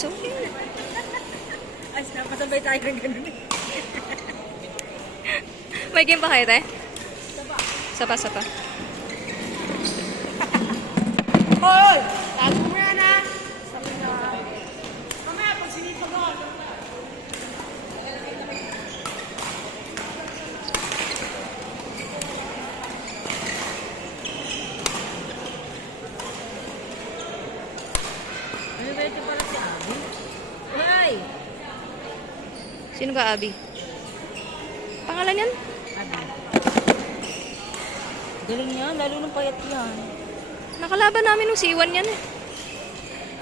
It's okay. Ay, napasabay tayo ng ganun eh. May game pa kayo, te? Sapa. Hoy! Tago mo yan ha! Sabi na. Mamaya, pag sinipag ako. Ano ba ito pala si Abby? Hoy! Sino ka, Abby? Pangalan yan? Abby. Galing yan, lalo ng payat yan. Nakalaban namin nung si Iwan yan eh.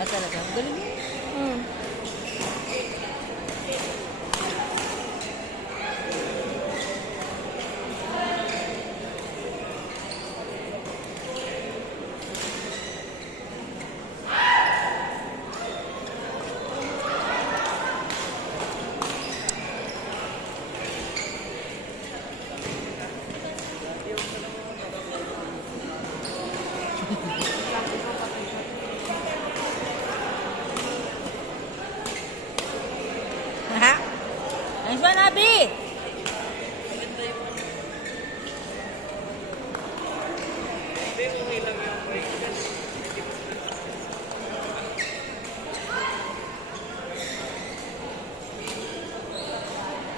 Ah, talaga? Galing yan. Hmm. Ha? Nice one, Abby!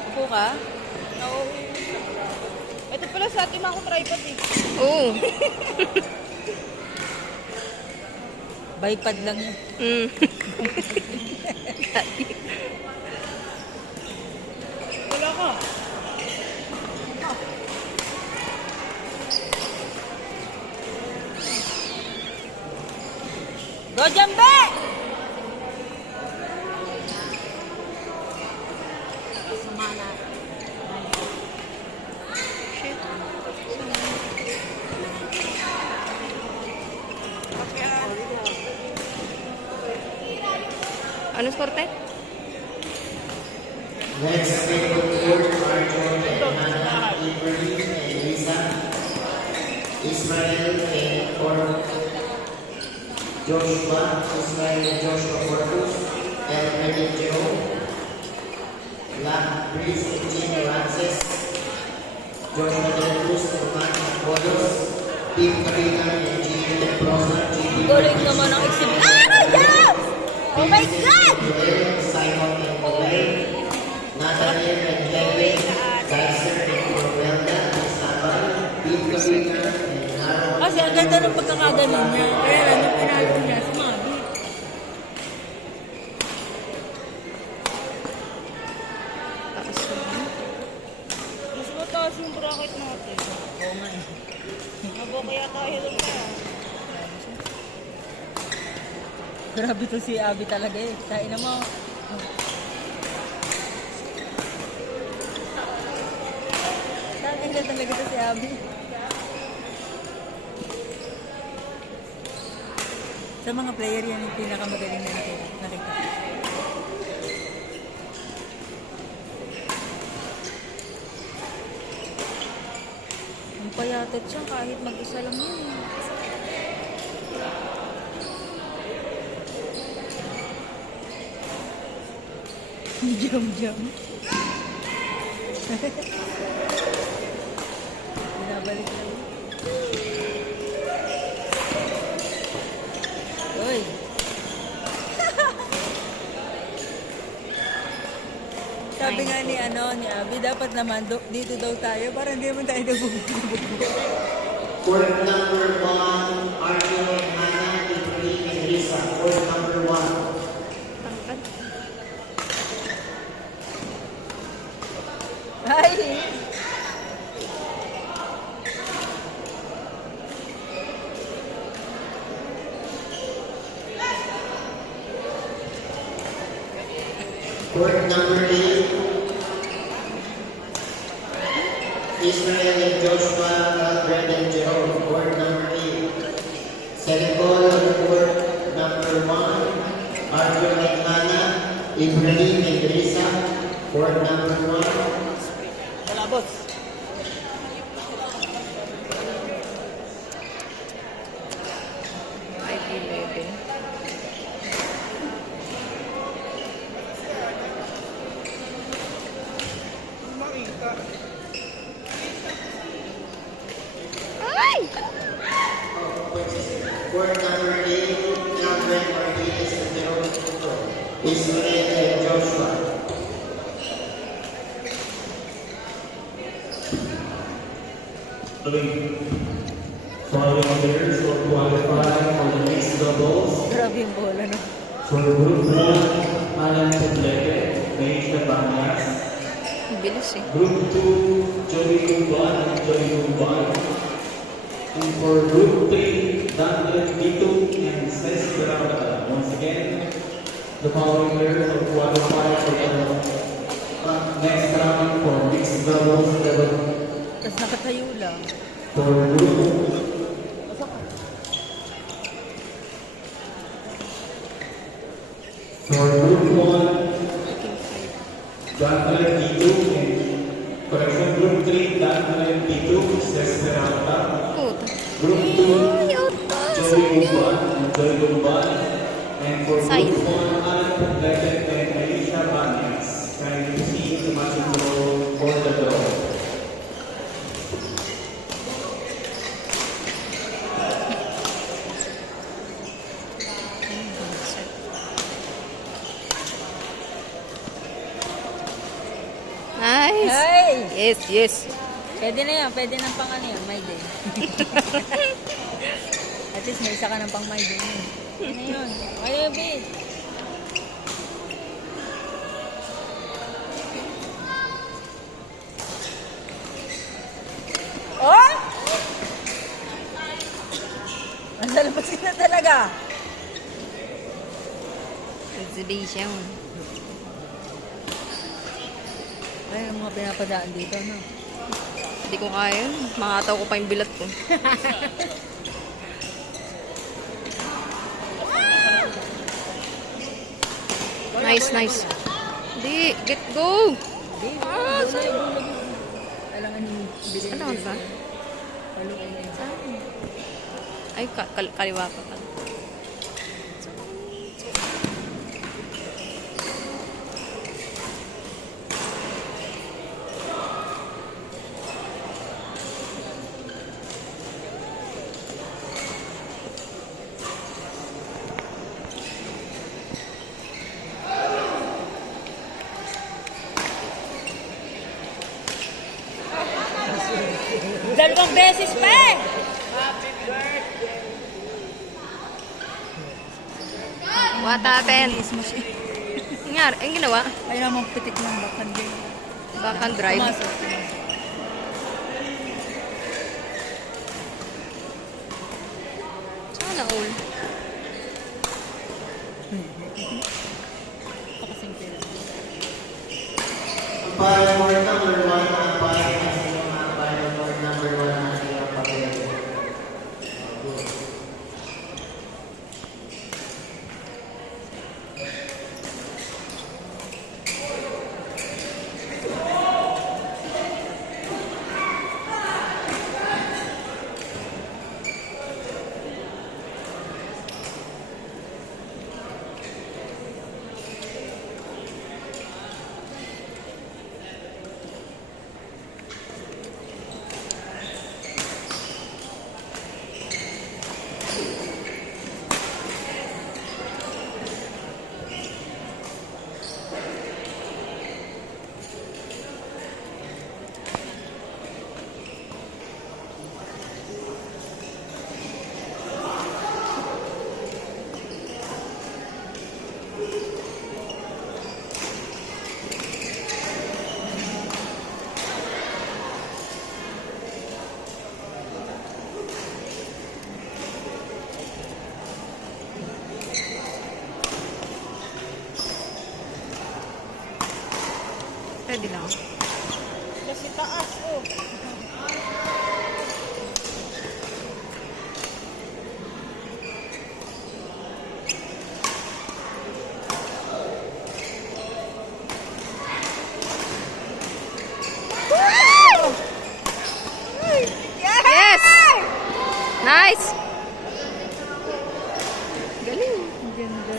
Upo ka? Oo. Ito pala sa ating mga tripod eh. Oo. Bipod lang yun. Mm. Wala ka. Go, Jambe! Sumala. Shit. Ano sporte? Next, table 4, Marco, Hannah, Ibrahim, and Lisa, Ismael, and Joshua, Ismael and Joshua Corpus, Elmer and Joe, Brice and Gina Lances, Joshua de la Cruz and Matt Bodos, Pim Carina and Gina de Prosa, Galing naman ang exhibit. Ah, yeah! Oh my God! Joel, Simon and Joel, Nathaniel and Kevin, Dyson and Corvelda, Sabal, Pim Carina and Harold. Kasi ang ganda ng pagkakagaling niya. Kaya lang yung pinalo niya, sumabi. Taas naman. Mas mataas yung bracket natin. Oo nga eh. Mabo kaya tayo doon kaya. Grabe to si Abby talaga eh. Tain na mo. Tain na talaga to si Abby. Sa mga player yan yung pinakamagaling na nakita. Ang payatot siya kahit mag-isa lang yun. Jam. Binabalik lang. Uy. Sabi nga ni Abby, dapat naman dito daw tayo para hindi naman tayo nabubugbog. Court number 1, Arjo and Hannah, Ibrahim and Lisa. Court number 1. Tangkad. Ay! Court number 8, Israel and Joshua, Alfred and Jerome. Court number 8. Second call on court number 1, Arjo and Hannah, Ibrahim and Lisa. Court number 1. Wala, boss. Israel and Joshua. Following players will qualify for the mixed doubles. Grabe yung bola, no? For Group 1, Alan Poblete, Paige Cabañas. Ang bilis eh. Group 2, Joey Gumban and Joey Gumban. And for Group 3, Daniel Vito and Cesc Berauda. Once again, the following players will qualify for the next round for mixed doubles level. Tapos nakatayo lang. For Group For Group 1, Daniel Vito and correction, Group 3, Daniel Vito, Cesc Berauda. Puta. Group 2, Joey Gumban and Joey Gumban. And for Side. Group 1, Alan Poblete and Alicia Banyas. Kindly proceed to matching floor for the draw. Nice. Ay! Yes, yes. Pwede na yan. Pwede ng pang ano yan. My day. At least may isa ka ng pang my day. Ano yun? Okay na yun, babe. Oh! Ang lalabasin na talaga. Exhibition. Ay, ang mga pinapadaan dito, no? Hindi ko kaya. Makataw ko pa yung bilat ko. Nice, nice. Hindi, get go! Ah, sorry. Kailangan bilhin. Ano ba? Ay, kaliwa pa pala. Dalawang beses pa eh! What happened? Nangyari, ang ginawa? Ay naman pitik ng bakan din. Backhand drive. Pumasok. Sana all. Pakasing pera. Umpire board number 1, umpire na sino ang umpire board number 1 ang kanyang papel. Pwede lang. Kasi taas, oh. Yes! Nice! Galing. Ganda.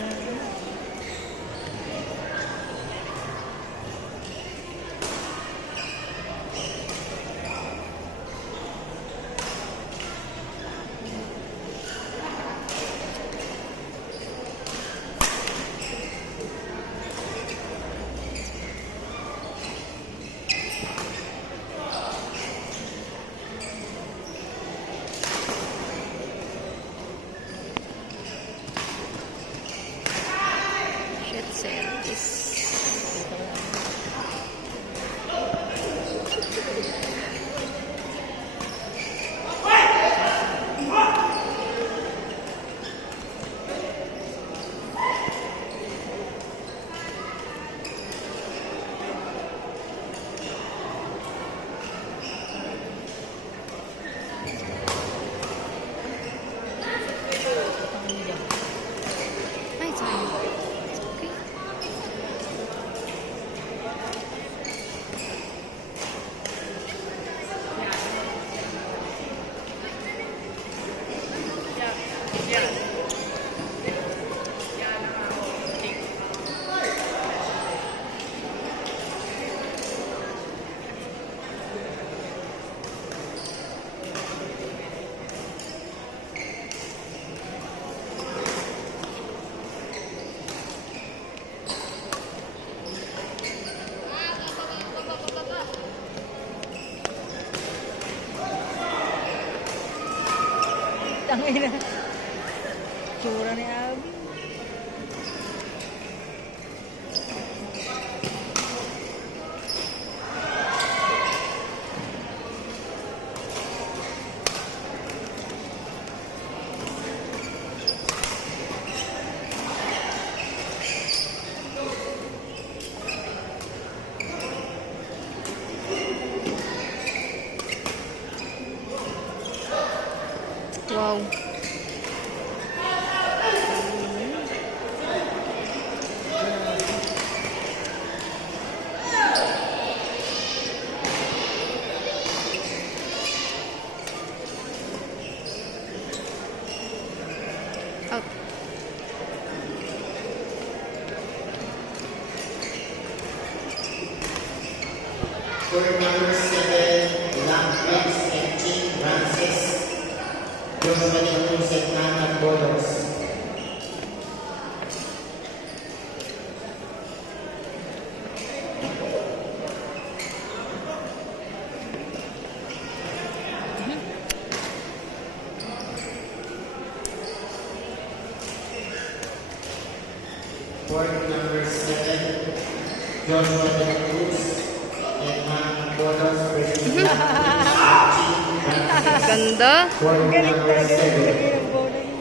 Tangina. Tsura ni Abby. Wow. Out. Court number 7, Lamprex and Team Francis. Joshua de Cruz and Nana Bolos. Court number 7, Joshua de Cruz and Nana Bolos versus Team Francis. Ganda. Court Galing number talaga 7. ng bola niya.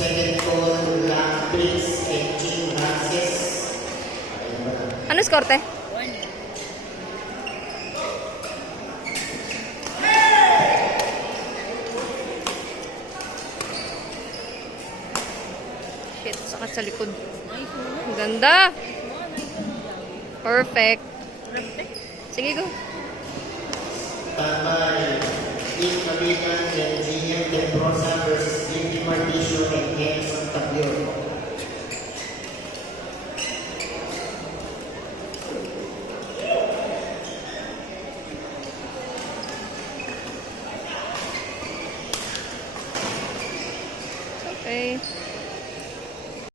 Second call, Lamprex and Team Francis. Ano score, te? Shit, sakat sa likod. Ang ganda. Perfect. Sige, go. Tambay, Team Mabigan and Gio de Brosa versus Lindy Marticio and Kenson Tapior. Okay.